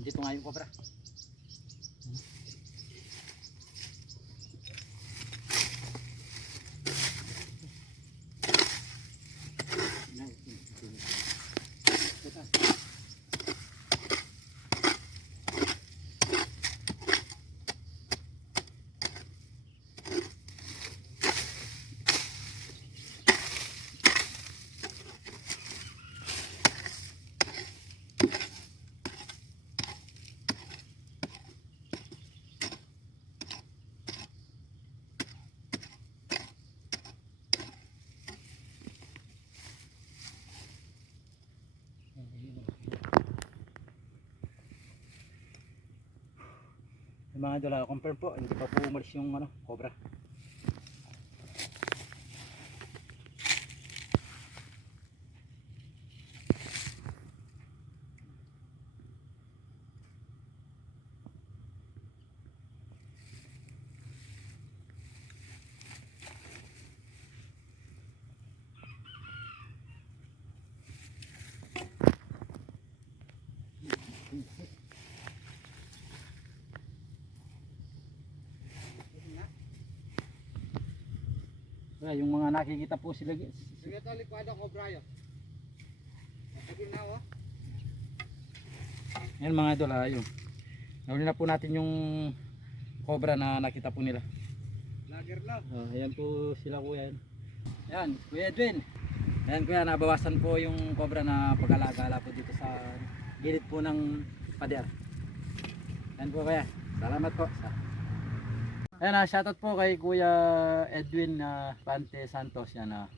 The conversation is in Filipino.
Andito nga yung cobra. Mga idol, confirm po, hindi pa po umalis yung cobra. Yung mga nakikita po sila. Sige to, likwado cobra yun. Sige na oh. Yan mga idol, yun. Nahuli na po natin yung cobra na nakita po nila. Lager na. Ayan po sila kuya. Yan, Kuya Edwin. Ayan kuya, nabawasan po yung cobra na pag-alagala po dito sa gilid po ng pader. Ayan po kuya, salamat po. Ayan, shoutout po kay Kuya Edwin Pante Santos. Yan,